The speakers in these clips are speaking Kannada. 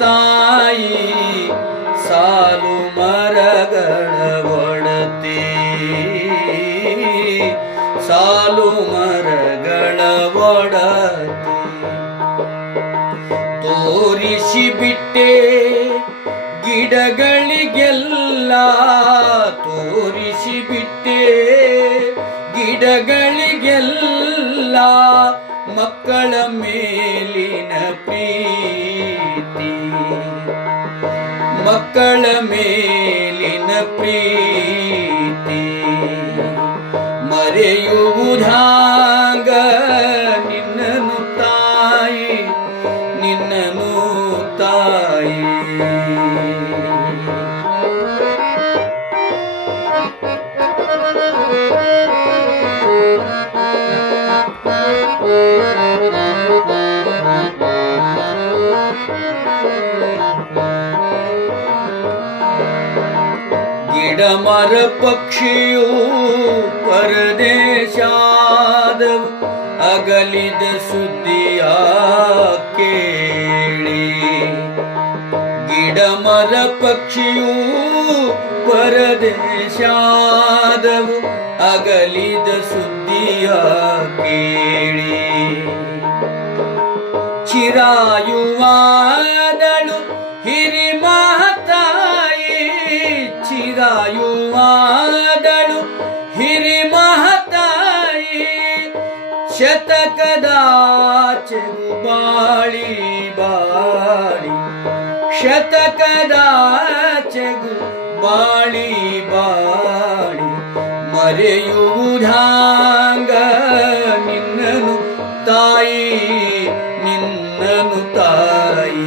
ತಾಯಿ, ಸಾಲು ಮರಗಳ ಒಡತಿ ಸಾಲು ಮರಗಳ ಒಡತಿ ತೋರಿಸಿ ಬಿಟ್ಟೆ ಗಿಡಗಳಿಗೆಲ್ಲ. ತೋರಿಸಿ ಬಿಟ್ಟೆ ಗಿಡಗಳಿಗೆಲ್ಲ. ಮಕ್ಕಳ ಮೇಲಿನ ಪ್ರೀತಿ ಮಕ್ಕಳ ಮೇಲಿನ ಪ್ರೀತಿ ಮರೆಯುವುದಾಂಗ पक्ष परादव अगली द सुड़े गिड मर पक्षियूं परदेशाद अगलिद सुदिया केड़ी ಬಾಳಿ ಬಾಳಿ ಶತಕದಾಚೆಗು ಬಾಳಿ ಬಾಳಿ ಮರೆಯುವುದಾಂಗ ನಿನ್ನನು ತಾಯಿ ನಿನ್ನನು ತಾಯಿ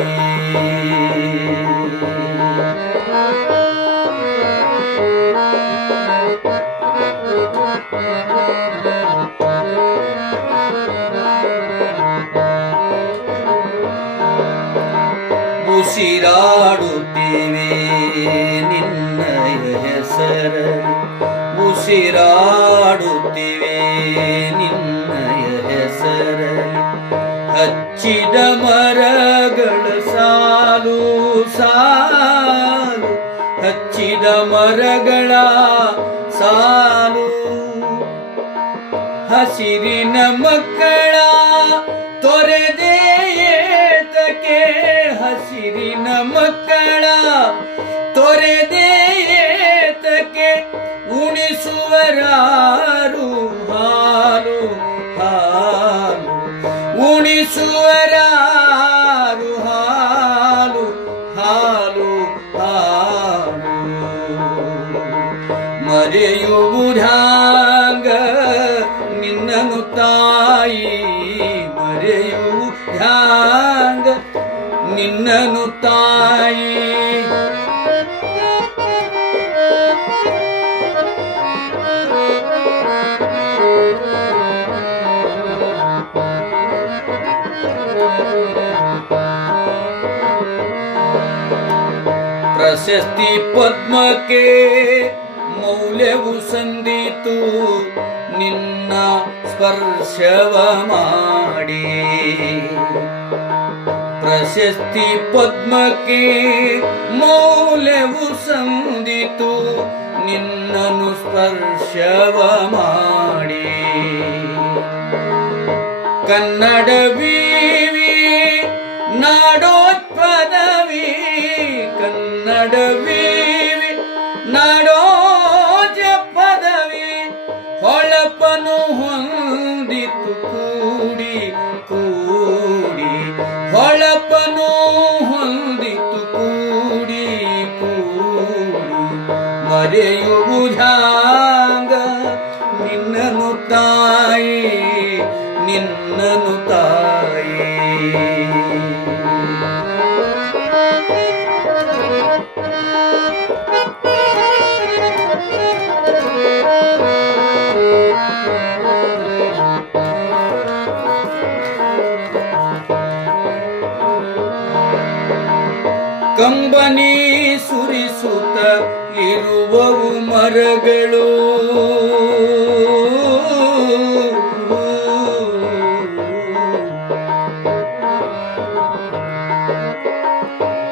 ಉಸಿರಾಡುತ್ತೀವಿ ನಿನ್ನಯ ಹೆಸರಲ್ಲಿ ಉಸಿರಾಡುತ್ತೀವಿ. ನಿನ್ನಯ ಹೆಸರಲ್ಲಿ ಹಚ್ಚಿದ ಮರಗಳ ಸಾಲು ಸಾಲು, ಹಚ್ಚಿದ ಮರಗಳ ಸಾಲು. ಹಸಿರಿನ ಮಕ್ಕಳ ಉಣಿಸುವರಾರು ಪ್ರಶಸ್ತಿ ಪದ್ಮಕ್ಕೆ ಮೌಲ್ಯವು ಸಂದಿತು. ನಿನ್ನ ಸ್ಪರ್ಶವ ಮಾಡಿ. ಪ್ರಶಸ್ತಿ ಪದ್ಮಕ್ಕೆ ಮೌಲ್ಯವು ಸಂದಿತು. ನಿನ್ನನು ಸ್ಪರ್ಶವ ಮಾಡಿ. ಕನ್ನಡ ಬೀವಿ ನಾಡೋತ್ಪದವಿ ಕನ್ನಡ ನಡೋ ಪದವಿ ಹೊಳಪನು ಹೊಂದಿತು ಕೂಡಿ ಕೂಡಿ. ಹೊಳಪನು ಕಂಬನಿ ಸುರಿಸುತ್ತ ಇರುವವು ಮರಗಳು.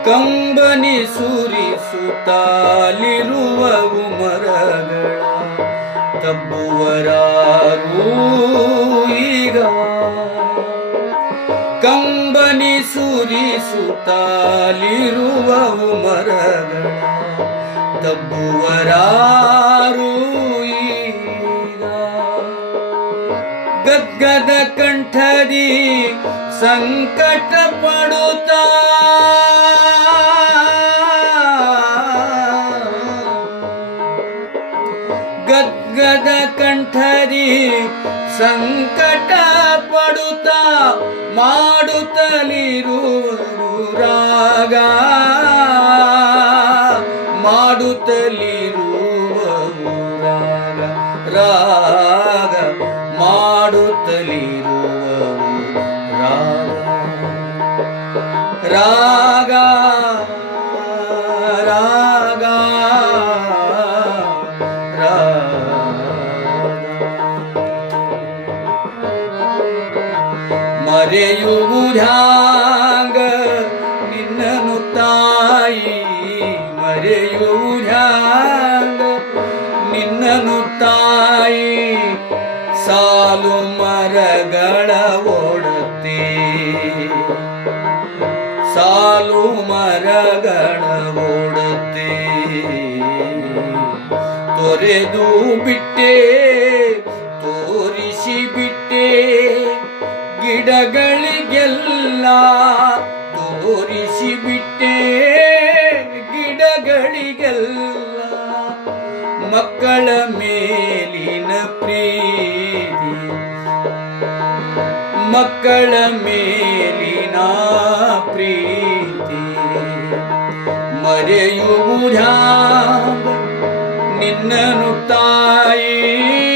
ಕಂಬನಿ ಸುರಿಸುತ್ತಲಿರುವವು ಮರಗಳ ತಬ್ಬುವರಾರು ಈಗ. ಸುರಿಸುತ್ತಲಿರುವವು ಮರಗಳ ತಬ್ಬುವರಾರು ಈಗ. ಗದ್ಗದ ಕಂಠದಿ ಸಂಕಟ ಪಡುತ್ತ ಗದ್ಗದ ಕಂಠದಿ ಸಂಕಟ ಪಡುತ್ತಾ ಮಾಡುತ್ತಲಿರುವುದು ರಾಗ. ಮಾಡುತ್ತಲಿರುವ ರಾಗ. ರಾಗ. ಮಾಡುತ್ತಲಿರು ರಾಗ ರಾಗ. ರಾಗ. ಮರೆಯುವುದಾಂಗ ನಿನ್ನನು ತಾಯಿ ಮರೆಯುವುದಾಂಗ ನಿನ್ನನು ತಾಯಿ ಸಾಲು ಮರಗಳ ಓಡತೆ ಸಾಲು ಮರಗಳ ಓಡತೆ ತೊರೆದು ಬಿಟ್ಟೆ ಗಿಡಗಳಿಗೆಲ್ಲ ತೋರಿಸಿ ಬಿಟ್ಟೆ ಗಿಡಗಳಿಗೆಲ್ಲ ಮಕ್ಕಳ ಮೇಲಿನ ಪ್ರೀತಿ. ಮಕ್ಕಳ ಮೇಲಿನ ಪ್ರೀತಿ. ಮರೆಯುವುದ ನಿನ್ನನು ತಾಯಿ?